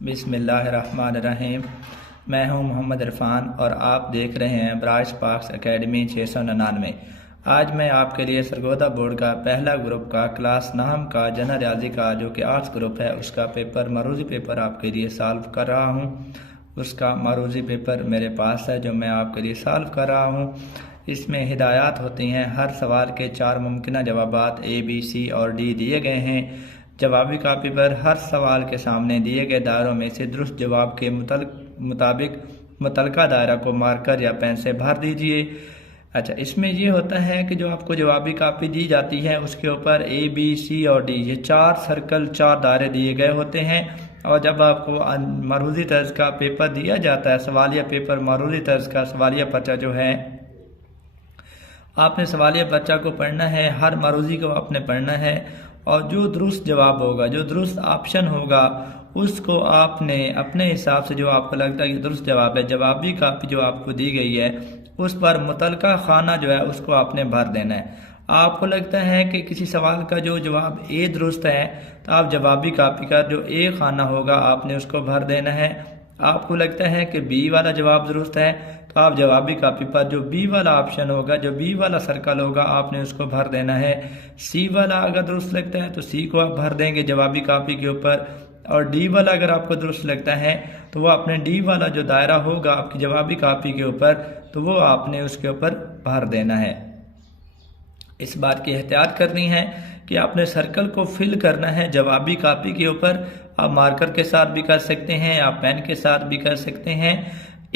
बिस्मिल्लाहिर्रहमानिर्रहीम। मैं हूं मोहम्मद इरफान और आप देख रहे हैं ब्राइट स्पार्क्स एकेडमी 699। आज मैं आपके लिए सरगोदा बोर्ड का पहला ग्रुप का क्लास नाम का जनरल रियाजी का जो कि आर्ट्स ग्रुप है उसका पेपर मरूजी पेपर आपके लिए सॉल्व कर रहा हूं। उसका मरूजी पेपर मेरे पास है जो मैं आपके लिए सॉल्व कर रहा हूं। इसमें हिदायत होती हैं। हर सवाल के 4 मुमकिन जवाबात A, B, C और D दिए गए हैं। जवाबी कापी पर हर सवाल के सामने दिए गए दायरों में से दुरुस्त जवाब के मुताबिक मुतलका दायरा को मार्कर या पेन से भर दीजिए। अच्छा, इसमें ये होता है कि जो आपको जवाबी कापी दी जाती है उसके ऊपर A, B, C और D ये 4 सर्कल 4 दायरे दिए गए होते हैं। और जब आपको मरूजी तर्ज का पेपर दिया जाता है, सवालिया पेपर मरूजी तर्ज का सवालिया पर्चा जो है, आपने सवालिया पर्चा को पढ़ना है। हर मरूजी को आपने पढ़ना है और जो दुरुस्त जवाब होगा, जो दुरुस्त ऑप्शन होगा, उसको आपने अपने हिसाब से जो आपको लगता है कि दुरुस्त जवाब है, जवाबी कापी जो आपको दी गई है उस पर मुतलका खाना जो है उसको आपने भर देना है। आपको लगता है कि किसी सवाल का जो जवाब ए दुरुस्त है तो आप जवाबी कापी का जो ए खाना होगा आपने उसको भर देना है। आपको लगता है कि बी वाला जवाब दुरुस्त है तो आप जवाबी कापी पर जो बी वाला ऑप्शन होगा, जो बी वाला सर्कल होगा, आपने उसको भर देना है। सी वाला अगर दुरुस्त लगता है तो सी को आप भर देंगे जवाबी कापी के ऊपर। और डी वाला अगर आपको दुरुस्त लगता है तो वो अपने डी वाला जो दायरा होगा आपकी जवाबी कापी के ऊपर, तो वो आपने उसके ऊपर भर देना है। इस बात की एहतियात करनी है कि आपने सर्कल को फिल करना है जवाबी कापी के ऊपर। आप मार्कर के साथ भी कर सकते हैं, आप पेन के साथ भी कर सकते हैं।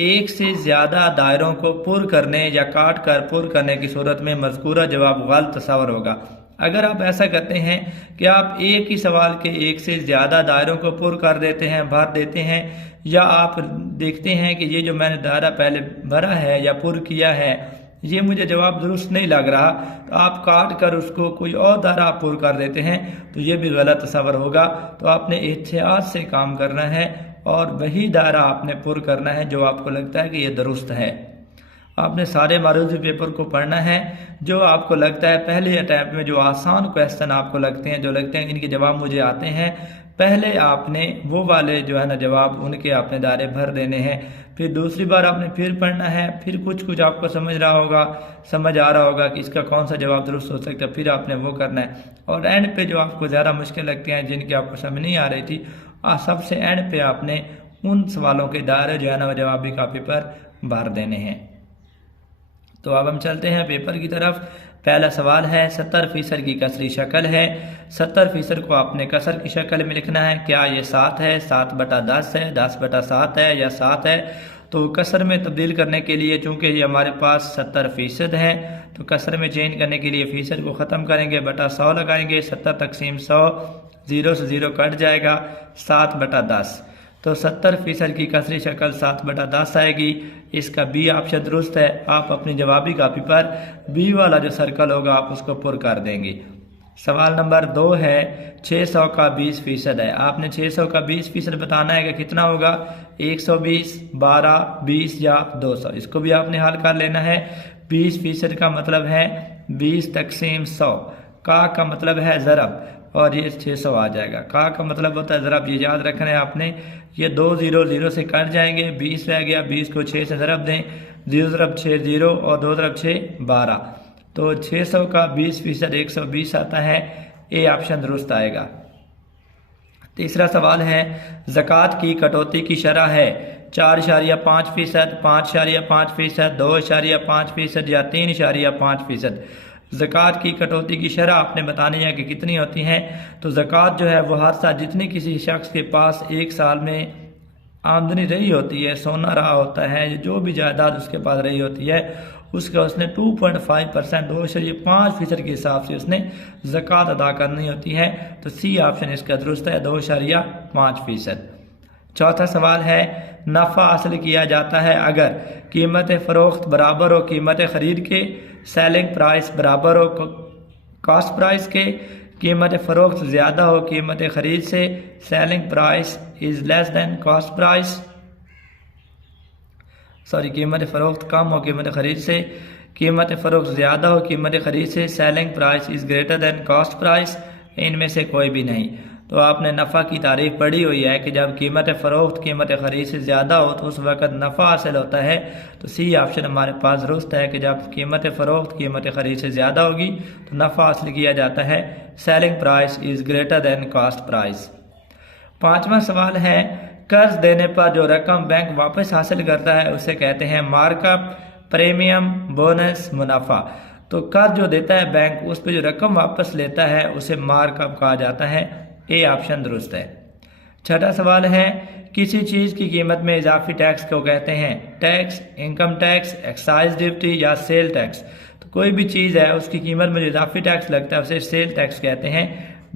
एक से ज़्यादा दायरों को पुर करने या काट कर पुर करने की सूरत में मज़कूरा जवाब गलत तस्वर होगा। अगर आप ऐसा करते हैं कि आप एक ही सवाल के एक से ज़्यादा दायरों को पुर कर देते हैं, भर देते हैं, या आप देखते हैं कि ये जो मैंने दायरा पहले भरा है या पुर किया है ये मुझे जवाब दुरुस्त नहीं लग रहा, तो आप काट कर उसको कोई और दायरा आप पुर कर देते हैं, तो ये भी गलत तस्वर होगा। तो आपने एहतियात से काम करना है और वही दायरा आपने पुर करना है जो आपको लगता है कि ये दुरुस्त है। आपने सारे मरूजी पेपर को पढ़ना है। जो आपको लगता है पहले अटैम्प्ट में जो आसान क्वेश्चन आपको लगते हैं, जो लगते हैं इनके जवाब मुझे आते हैं, पहले आपने वो वाले जो है ना जवाब उनके आपने दायरे भर देने हैं। फिर दूसरी बार आपने फिर पढ़ना है, फिर कुछ आपको समझ आ रहा होगा कि इसका कौन सा जवाब दुरुस्त हो सकता है, फिर आपने वो करना है। और एंड पे जो आपको ज़्यादा मुश्किल लगते हैं, जिनकी आपको समझ नहीं आ रही थी, सबसे एंड पे आपने उन सवालों के दायरे जो है ना वो जवाबी कापी पर भर देने हैं। तो अब हम चलते हैं पेपर की तरफ। पहला सवाल है 70% की कसरी शक्ल है। 70% को आपने कसर की शक्ल में लिखना है। क्या ये 7 है, 7/10 है, 10/7 है या 7 है? तो कसर में तब्दील करने के लिए चूंकि ये हमारे पास 70% है तो कसर में चेंज करने के लिए फीसद को ख़त्म करेंगे, बटा 100 लगाएंगे। 70 तकसीम 100, 0 से 0 कट जाएगा, 7/10। तो 70% की कसरी शक्ल 7/10 आएगी। इसका बी ऑप्शन दुरुस्त है। आप अपनी जवाबी कापी पर बी वाला जो सर्कल होगा आप उसको पुर कर देंगे। सवाल नंबर 2 है 600 का 20% है। आपने 600 का 20% बताना है कि कितना होगा, 120, 12, 20 या 200। इसको भी आपने हल कर लेना है। 20% का मतलब है 20 तकसीम 100। का मतलब है ज़रब और ये 600 आ जाएगा। का मतलब होता है ज़रब, ये याद रखना है आपने। ये 2 0 0 से कट जाएंगे, 20 रह गया, 20 को 6 से ज़रब दें, 0 ज़रब 6 0 और 2 ज़रब 6 12। तो 600 का 20% 120 आता है। ए ऑप्शन दुरुस्त आएगा। तीसरा सवाल है ज़कात की कटौती की शरह है 4.5%, 5.5%, 2.5% या 3.5%। ज़कात की कटौती की शरह आपने बतानी है कि कितनी होती है। तो ज़कात जो है वो हर साल जितनी किसी शख्स के पास एक साल में आमदनी रही होती है, सोना रहा होता है, जो भी जायदाद उसके पास रही होती है, उसका उसने 2.5% 2.5% के हिसाब से उसने ज़कात अदा करनी होती है। तो सी ऑप्शन इसका दुरुस्त है, 2.5%। चौथा सवाल है नफ़ा हासिल किया जाता है अगर कीमत फ़रोख्त बराबर हो कीमत ख़रीद के, सेलिंग प्राइस बराबर हो कॉस्ट प्राइस के, कीमत फ़रोख्त ज़्यादा हो कीमत ख़रीद से, selling price is less than cost price, कीमत फ़रोख्त कम हो कीमत ख़रीद से, कीमत फ़रोख्त ज़्यादा हो कीमत ख़रीद से, selling price is greater than cost price. इनमें से कोई भी नहीं। तो आपने नफ़ा की तारीफ पढ़ी हुई है कि जब कीमत फ़रोख्त कीमत ख़रीद से ज़्यादा हो तो उस वक़्त नफ़ा हासिल होता है। तो सी ऑप्शन हमारे पास दुरुस्त है कि जब कीमत फ़रोख्त कीमत ख़रीद से ज़्यादा होगी तो नफ़ा हासिल किया जाता है। Selling price is greater than cost price. पाँचवा सवाल है, कर्ज देने पर जो रकम बैंक वापस हासिल करता है उसे कहते हैं मार्कअप, प्रीमियम, बोनस, मुनाफा। तो कर्ज जो देता है बैंक उस पर जो रकम वापस लेता है उसे मार्कअप कहा जाता है। ए ऑप्शन दुरुस्त है। छठा सवाल है, किसी चीज़ की कीमत में इजाफी टैक्स को कहते हैं tax, income tax, excise duty या सेल टैक्स। तो कोई भी चीज़ है उसकी कीमत में जो इजाफी टैक्स लगता है उसे सेल टैक्स कहते हैं।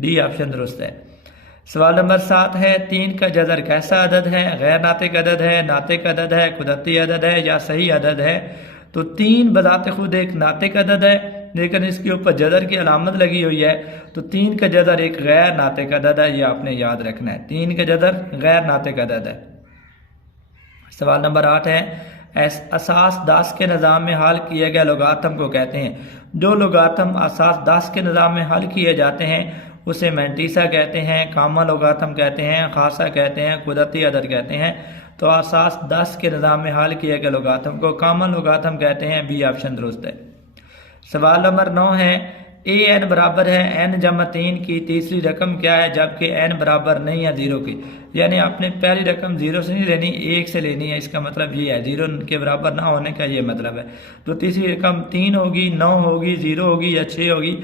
डी ऑप्शन दुरुस्त है। सवाल नंबर 7 है, 3 का जज़र कैसा अदद है? गैर नातिक अदद है, नातिक अदद है, कुदरती अदद है या सही अदद है? तो 3 बजाते खुद एक नातिक अदद है, लेकिन इसके ऊपर जज़र की अलामत लगी हुई है, तो 3 का जज़र एक गैर नातिक अदद है। ये आपने याद रखना है, 3 का जज़र गैर नातिक अदद है। सवाल नंबर 8 है, असास 10 के निज़ाम में हल किए गए लोगातम को कहते हैं। जो लोगातम असास 10 के निज़ाम में हल किए जाते हैं उसे मैंटीसा कहते हैं, कामा लोगातम कहते हैं, खासा कहते हैं, कुदरती अदद कहते हैं। तो असास 10 के निज़ाम में हल किए गए लोगातम को कामा लोगातम कहते हैं। बी ऑप्शन दुरुस्त है। सवाल नंबर 9 है, ए एन बराबर है एन जमा 3 की तीसरी रकम क्या है जबकि एन बराबर नहीं है 0 की। यानी आपने पहली रकम 0 से नहीं लेनी, 1 से लेनी है। इसका मतलब ये है 0 के बराबर ना होने का ये मतलब है। तो तीसरी रकम 3 होगी, 9 होगी, 0 होगी या 6 होगी।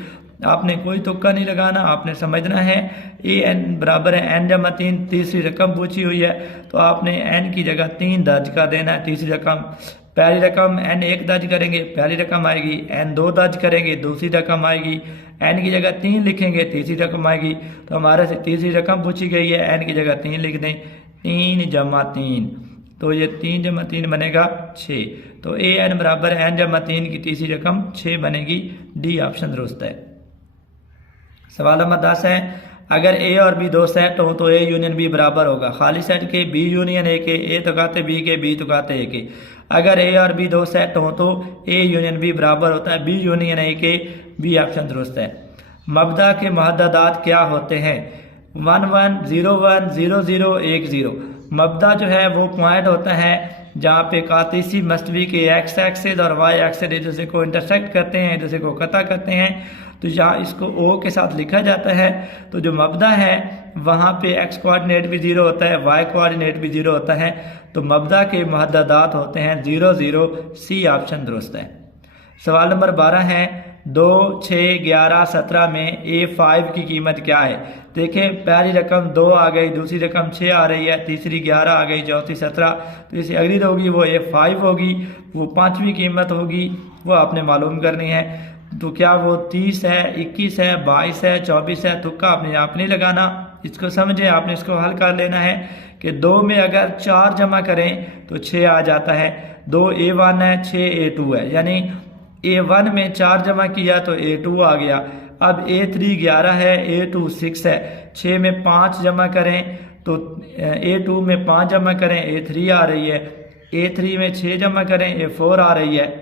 आपने कोई तुक्का नहीं लगाना, आपने समझना है ए एन बराबर है एन जमा 3, तीसरी रकम पूछी हुई है तो आपने एन की जगह 3 दर्ज कर देना है। तीसरी रकम, पहली रकम एन 1 दर्ज करेंगे, पहली रकम आएगी। एन 2 दर्ज करेंगे, दूसरी रकम आएगी। एन की जगह 3 लिखेंगे, तीसरी रकम आएगी। तो हमारे से तीसरी रकम पूछी गई है, एन की जगह 3 लिख दें। 3 जमा 3, तो ये 3 जमा 3 बनेगा 6। तो ए एन बराबर है एन जमा 3 की तीसरी रकम 6 बनेगी। डी ऑप्शन दुरुस्त है। सवाल नंबर 10 है, अगर ए और बी दो सेट हो तो ए यूनियन बी बराबर होगा खाली सेट के, बी यूनियन ए के, ए तुकाते बी के, बी तुकाते ए के। अगर ए और बी दो सेट हो तो ए यूनियन बी बराबर होता है बी यूनियन ए के। बी ऑप्शन दुरुस्त है। मबदा के मुहद्ददात क्या होते हैं? 1 1 0 1 0 0 1 0। मबदा जो है वो पॉइंट होता है जहाँ पे कातिसी मस्तवी के एक्स एक्सिस और वाई एक्सिस एक दूसरे को इंटरसेक्ट करते हैं, एक दूसरे को कता करते हैं। तो जहाँ इसको ओ के साथ लिखा जाता है तो जो मबदा है वहाँ पे एक्स कोऑर्डिनेट भी 0 होता है, वाई कोऑर्डिनेट भी 0 होता है। तो मबदा के मुहद्ददात होते हैं 0 0। सी ऑप्शन दुरुस्त है। सवाल नंबर 12 है, 2 6 11 17 में A5 की कीमत क्या है? देखें, पहली रकम 2 आ गई, दूसरी रकम 6 आ रही है, तीसरी 11 आ गई, चौथी 17। तो इसे अगली होगी वो A5 होगी। वो पांचवी कीमत होगी वो आपने मालूम करनी है। तो क्या वो 30 है, 21 है, 22 है, 24 है? तुक्का आपने यहाँ पे नहीं लगाना, इसको समझें। आपने इसको हल कर लेना है कि 2 में अगर 4 जमा करें तो 6 आ जाता है। 2 A1 है, 6 A2 है, यानी A1 में 4 जमा किया तो A2 आ गया। अब A3 11 है, A2 6 है। 6 में 5 जमा करें तो A2 में 5 जमा करें A3 आ रही है। A3 में 6 जमा करें A4 आ रही है।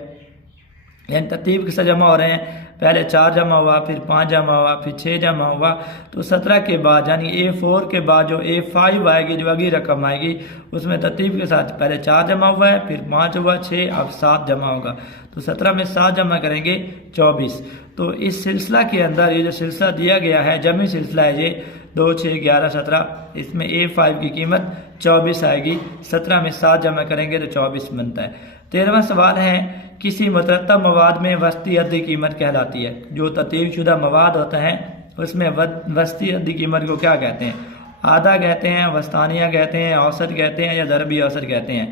यानी तरतीब के साथ जमा हो रहे हैं, पहले 4 जमा हुआ, फिर 5 जमा हुआ, फिर 6 जमा हुआ। तो 17 के बाद यानी A4 के बाद जो A5 आएगी, जो अगली रकम आएगी, उसमें तरतीब के साथ पहले 4 जमा हुआ है, फिर 5 हुआ, 6, अब 7 जमा होगा। तो 17 में 7 जमा करेंगे 24। तो इस सिलसिला के अंदर ये जो सिलसिला दिया गया है, जमी सिलसिला है ये 2 6 11 17, इसमें A5 की कीमत 24 आएगी। 17 में 7 जमा करेंगे तो 24 बनता है। 13वां सवाल है, किसी मुतरत्तब मवाद में वस्ती अद्दी कीमत कहलाती है। जो तरतीब शुदा मवाद होता है उसमें वस्ती अद्दी कीमत को क्या कहते हैं? आधा कहते हैं, वस्तानिया कहते हैं, औसत कहते हैं या ज़रबी औसत कहते हैं?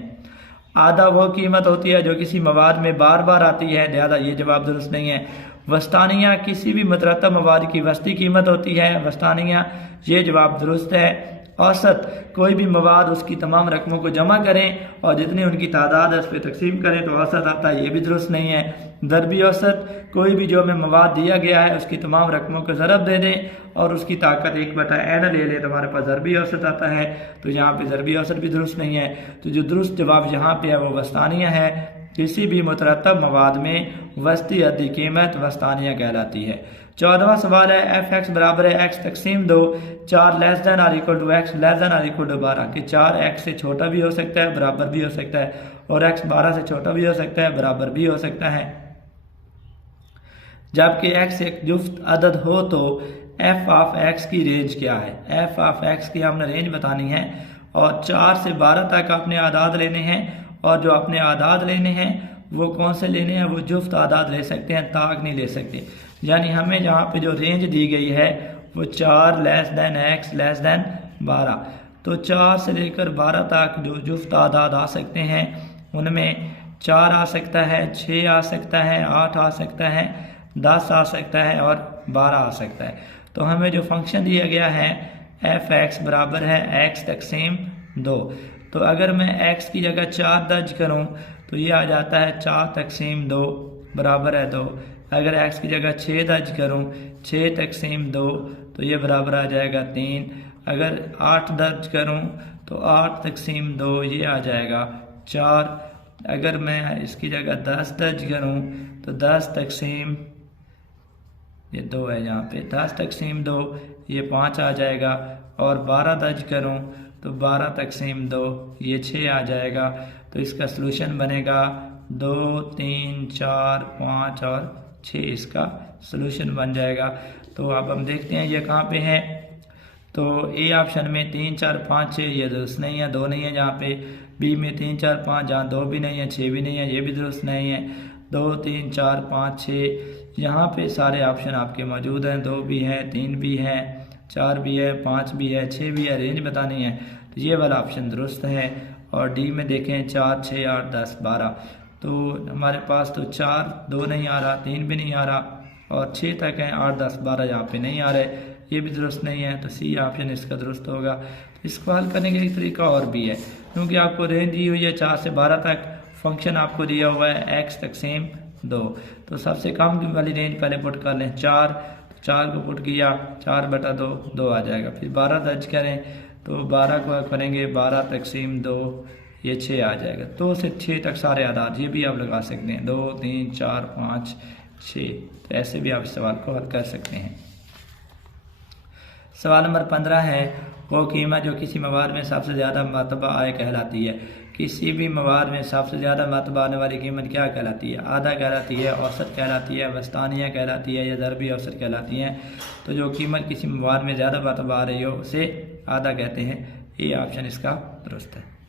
आधा वो कीमत होती है जो किसी मवाद में बार बार आती है, लिहाजा ये जवाब दुरुस्त नहीं है। वस्तानिया किसी भी मुतरत्तब मवाद की वस्ती कीमत होती है, वस्तानिया, ये जवाब दुरुस्त है। औसत कोई भी मवाद उसकी तमाम रकमों को जमा करें और जितनी उनकी तादाद है उस पर तकसीम करें तो औसत आता है, ये भी दुरुस्त नहीं है। ज़रबी औसत कोई भी जो हमें मवाद दिया गया है उसकी तमाम रकमों को ज़रब दे दें और उसकी ताकत 1/n ले लें तो हमारे पास ज़रबी औसत आता है। तो यहाँ पे ज़रबी औसत भी दुरुस्त नहीं है। तो जो दुरुस्त जवाब यहाँ पे है वो वस्तानिया है। किसी भी मुतरत्तब मवाद में वस्ती अद्दी कीमत वस्तानिया कहलाती है। 14वां सवाल है एफ एक्स बराबर है एक्स तकसीम 2 4 less than or equal to x less than or equal to 12 कि 4 एक्स से छोटा भी हो सकता है बराबर भी हो सकता है और एक्स 12 से छोटा भी हो सकता है बराबर भी हो सकता है। जबकि x एक जुफ्त अदद हो तो f ऑफ x की रेंज क्या है। f ऑफ x की हमने रेंज बतानी है और 4 से 12 तक अपने आदाद लेने हैं और जो अपने आदाद लेने हैं वो कौन से लेने हैं, वो जुफ्त आदाद ले सकते हैं, ताक नहीं ले सकते। यानी हमें जहाँ पे जो रेंज दी गई है वो 4 less then x less than 12, तो 4 से लेकर 12 तक जो जुफ्त आदाद आ सकते हैं उनमें 4 आ सकता है, 6 आ सकता है, 8 आ सकता है, 10 आ सकता है और 12 आ सकता है। तो हमें जो फंक्शन दिया गया है एफ एक्स बराबर है x तकसीम 2, तो अगर मैं x की जगह 4 दर्ज करूं तो ये आ जाता है 4 तकसीम 2 बराबर है 2। अगर x की जगह 6 दर्ज करूं 6 तकसीम 2 तो ये बराबर आ जाएगा 3। अगर 8 दर्ज करूं तो 8 तकसीम 2 ये आ जाएगा 4। अगर मैं इसकी जगह 10 दर्ज करूं तो 10 तकसीम ये 2 है, यहाँ पे 10 तकसीम 2 ये 5 आ जाएगा और 12 दर्ज करूं तो 12 तकसीम 2 ये 6 आ जाएगा। तो इसका सलूशन बनेगा 2 3 4 5 और 6 इसका सलूशन बन जाएगा। तो अब हम देखते हैं ये कहाँ पे है। तो ए ऑप्शन में 3 4 5 6 ये दुरुस्त नहीं है, 2 नहीं है जहाँ पे। बी में 3 4 5 जहाँ 2 भी नहीं है 6 भी नहीं है, ये भी दुरुस्त नहीं है। 2 3 4 5 6 यहाँ पे सारे ऑप्शन आपके मौजूद हैं, 2 भी है, 3 भी है, 4 भी है, 5 भी है, 6 भी है। रेंज बतानी है तो ये वाला ऑप्शन दुरुस्त है। और डी में देखें 4 6 8 10 12, तो हमारे पास तो 4 2 नहीं आ रहा, 3 भी नहीं आ रहा और 6 तक है, 8 10 12 यहाँ पे नहीं आ रहे, ये भी दुरुस्त नहीं है। तो सी ऑप्शन इसका दुरुस्त होगा। तो इसको हल करने का एक तरीका और भी है, क्योंकि आपको रेंज दी हुई है 4 से 12 तक, फंक्शन आपको दिया हुआ है x तकसीम 2, तो सबसे कम वाली रेंज पहले पुट कर लें 4, 4 को पुट किया 4 बटा 2 2 आ जाएगा। फिर 12 दर्ज करें तो 12 को करेंगे 12 तकसीम 2 ये 6 आ जाएगा। 2 से 6 तक सारे आदाद ये भी आप लगा सकते हैं, 2 3 4 5 6, तो ऐसे भी आप इस सवाल को हल कर सकते हैं। सवाल नंबर 15 है वो कीमत जो किसी मवाद में सबसे ज़्यादा मरतबा आय कहलाती है। किसी भी मवाद में सबसे ज़्यादा मरतबा आने वाली कीमत क्या कहलाती है। आधा कहलाती है, औसत कहलाती है, वस्तानिया कहलाती है या ज़रबी औसत कहलाती है। तो जो कीमत किसी मवाद में ज़्यादा मरतबा आ रही हो उसे आधा कहते हैं। ये ऑप्शन इसका दुरुस्त है।